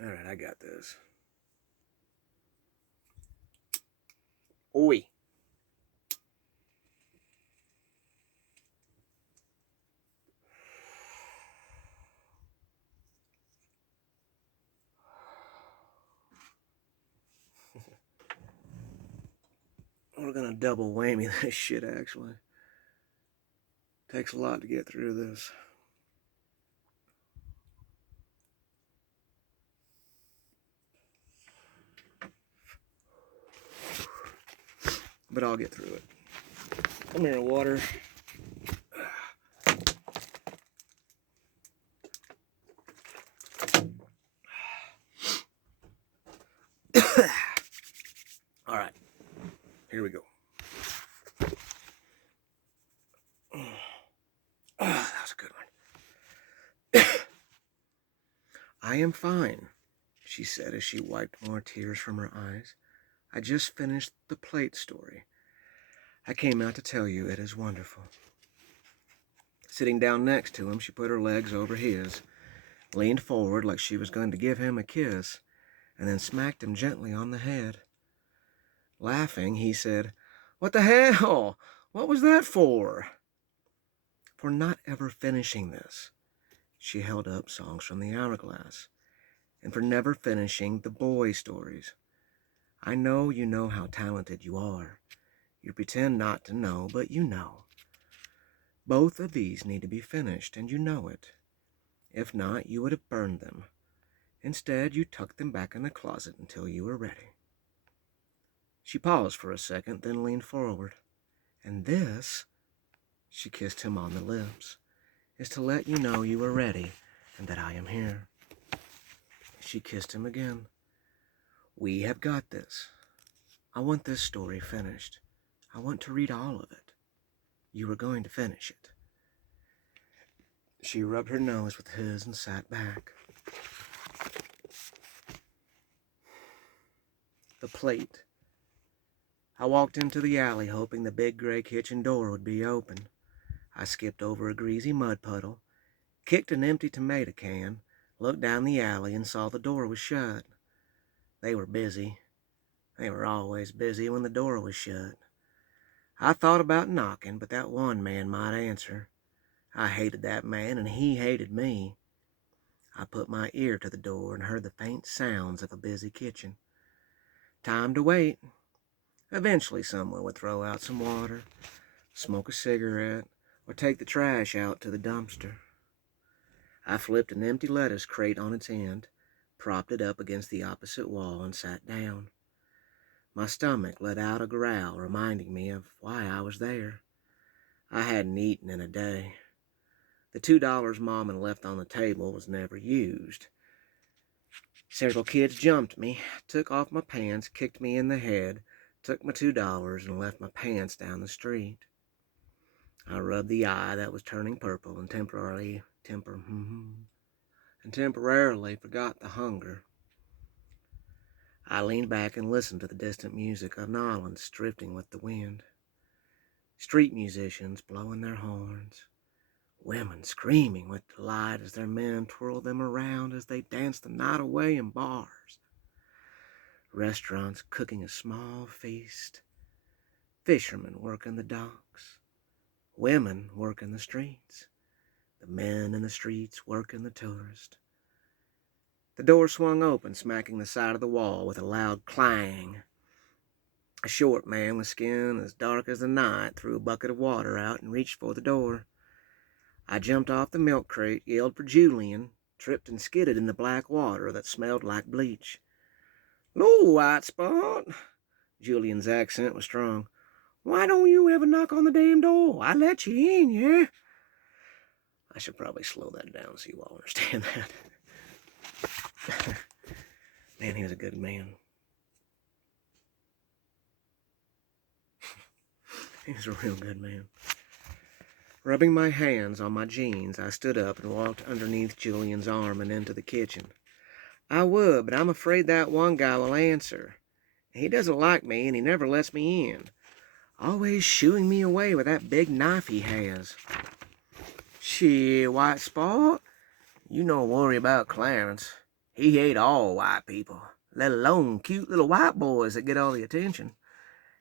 Alright, I got this. Oi. We're gonna double whammy this shit, actually. Takes a lot to get through this. But I'll get through it. Come here, water. Alright. Here we go. That was a good one. I am fine, she said as she wiped more tears from her eyes. I just finished the plate story. I came out to tell you it is wonderful. Sitting down next to him, she put her legs over his, leaned forward like she was going to give him a kiss, and then smacked him gently on the head. Laughing, he said, "What the hell? What was that for?" "For not ever finishing this." She held up Songs from the Hourglass. "And for never finishing the boy stories. I know you know how talented you are. You pretend not to know, but you know. Both of these need to be finished, and you know it. If not, you would have burned them. Instead, you tucked them back in the closet until you were ready." She paused for a second, then leaned forward. "And this," she kissed him on the lips, "is to let you know you are ready and that I am here." She kissed him again. "We have got this. I want this story finished. I want to read all of it. You are going to finish it." She rubbed her nose with his and sat back. The plate. I walked into the alley hoping the big gray kitchen door would be open. I skipped over a greasy mud puddle, kicked an empty tomato can, looked down the alley and saw the door was shut. They were busy. They were always busy when the door was shut. I thought about knocking, but that one man might answer. I hated that man, and he hated me. I put my ear to the door and heard the faint sounds of a busy kitchen. Time to wait. Eventually someone would throw out some water, smoke a cigarette, or take the trash out to the dumpster. I flipped an empty lettuce crate on its end, propped it up against the opposite wall, and sat down. My stomach let out a growl, reminding me of why I was there. I hadn't eaten in a day. The $2 Mom had left on the table was never used. Several kids jumped me, took off my pants, kicked me in the head, took my $2, and left my pants down the street. I rubbed the eye that was turning purple and temporarily forgot the hunger. I leaned back and listened to the distant music of Nolans drifting with the wind. Street musicians blowing their horns. Women screaming with delight as their men twirled them around as they danced the night away in bars. Restaurants cooking a small feast. Fishermen working the docks. Women working the streets. The men in the streets working the tourist. The door swung open, smacking the side of the wall with a loud clang. A short man with skin as dark as the night threw a bucket of water out and reached for the door. I jumped off the milk crate, yelled for Julian, tripped and skidded in the black water that smelled like bleach. "'Lo, White Spot." Julian's accent was strong. "Why don't you ever knock on the damn door? I let you in, yeah?" I should probably slow that down so you all understand that. Man, he was a good man. He was a real good man. Rubbing my hands on my jeans, I stood up and walked underneath Julian's arm and into the kitchen. "I would, but I'm afraid that one guy will answer. He doesn't like me, and he never lets me in. Always shooing me away with that big knife he has." "Shit, White Spot, you don't worry about Clarence. He hate all white people, let alone cute little white boys that get all the attention.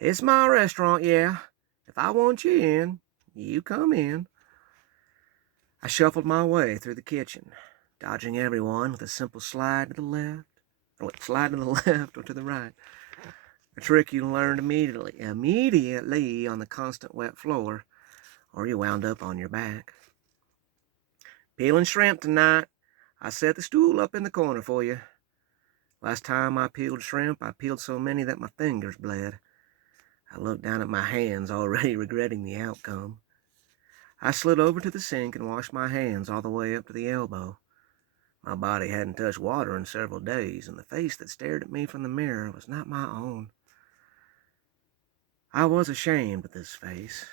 It's my restaurant, yeah. If I want you in, you come in. I shuffled my way through the kitchen, dodging everyone with a simple slide to the left, or to the right. A trick you learned immediately on the constant wet floor, or you wound up on your back. Peeling shrimp tonight. I set the stool up in the corner for you. Last time I peeled shrimp, I peeled so many that my fingers bled. I looked down at my hands, already regretting the outcome. I slid over to the sink and washed my hands all the way up to the elbow. My body hadn't touched water in several days, and the face that stared at me from the mirror was not my own. I was ashamed of this face.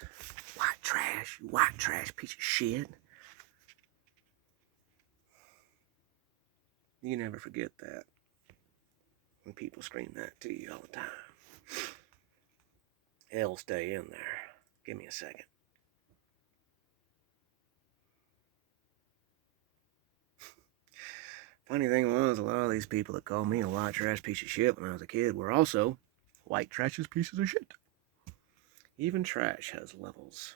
White trash, you white trash piece of shit. You never forget that when people scream that to you all the time. It'll stay in there. Give me a second. Funny thing was, a lot of these people that called me a white trash piece of shit when I was a kid were also white trash's pieces of shit. Even trash has levels.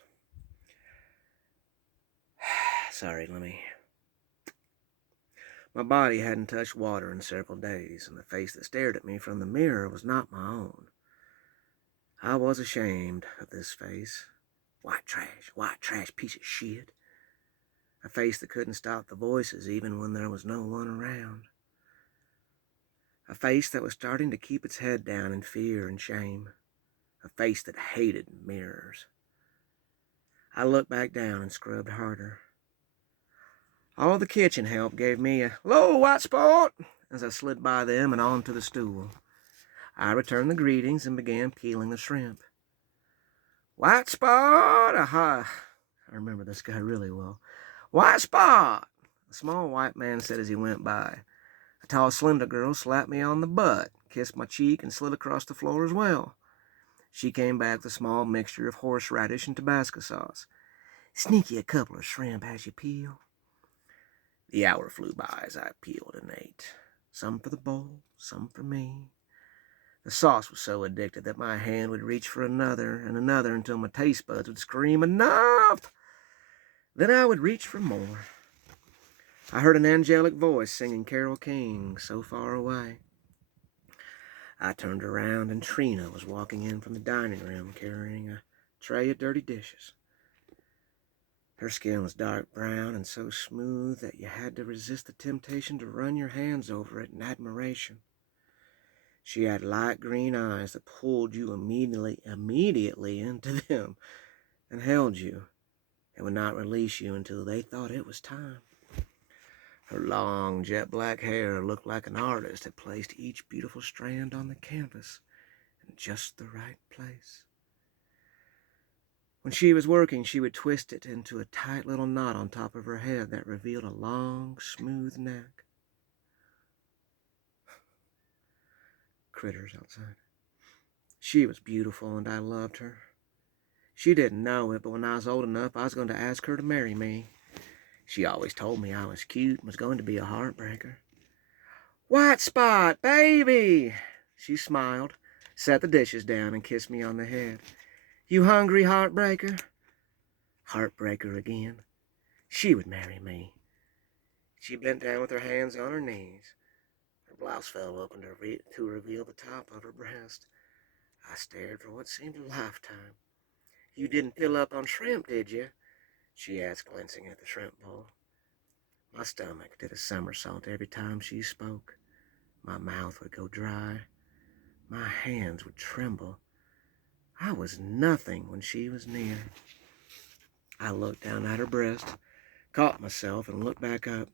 Sorry, My body hadn't touched water in several days, and the face that stared at me from the mirror was not my own. I was ashamed of this face. White trash piece of shit. A face that couldn't stop the voices even when there was no one around. A face that was starting to keep its head down in fear and shame. A face that hated mirrors. I looked back down and scrubbed harder. All the kitchen help gave me a "Hello, white spot," as I slid by them and onto the stool. I returned the greetings and began peeling the shrimp. "White spot, aha!" I remember this guy really well. "White spot!" a small white man said as he went by. A tall, slender girl slapped me on the butt, kissed my cheek, and slid across the floor as well. She came back with a small mixture of horseradish and Tabasco sauce. "Sneak you a couple of shrimp as you peel." The hour flew by as I peeled and ate. Some for the bowl, some for me. The sauce was so addictive that my hand would reach for another and another until my taste buds would scream, "Enough!" Then I would reach for more. I heard an angelic voice singing Carole King, So Far Away. I turned around and Trina was walking in from the dining room carrying a tray of dirty dishes. Her skin was dark brown and so smooth that you had to resist the temptation to run your hands over it in admiration. She had light green eyes that pulled you immediately into them and held you and would not release you until they thought it was time. Her long, jet black hair looked like an artist had placed each beautiful strand on the canvas in just the right place. When she was working, she would twist it into a tight little knot on top of her head that revealed a long, smooth neck. Critters outside. She was beautiful, and I loved her. She didn't know it, but when I was old enough, I was going to ask her to marry me. She always told me I was cute and was going to be a heartbreaker. "White spot, baby!" She smiled, set the dishes down, and kissed me on the head. "You hungry, heartbreaker?" Heartbreaker again. She would marry me. She bent down with her hands on her knees. Her blouse fell open to reveal the top of her breast. I stared for what seemed a lifetime. "You didn't fill up on shrimp, did you?" she asked, glancing at the shrimp bowl. My stomach did a somersault every time she spoke. My mouth would go dry. My hands would tremble. I was nothing when she was near. I looked down at her breast, caught myself, and looked back up.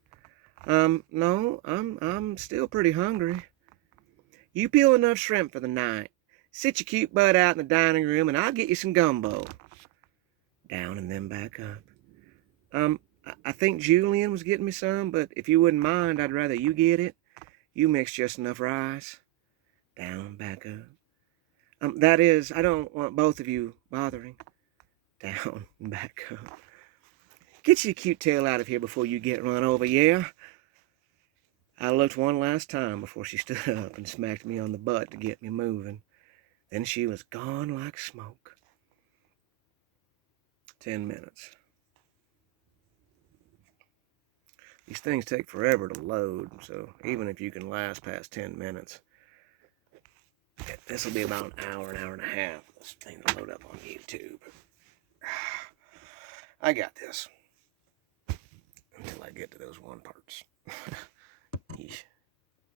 No, I'm still pretty hungry." "You peel enough shrimp for the night. Sit your cute butt out in the dining room, and I'll get you some gumbo." Down and then back up. I think Julian was getting me some, but if you wouldn't mind, I'd rather you get it. You mix just enough rice." Down, back up. That is, I don't want both of you bothering." Down and back up. "Get your cute tail out of here before you get run over, yeah?" I looked one last time before she stood up and smacked me on the butt to get me moving. Then she was gone like smoke. 10 minutes. These things take forever to load, so even if you can last past 10 minutes, this will be about an hour and a half. This thing will load up on YouTube. I got this until I get to those one parts.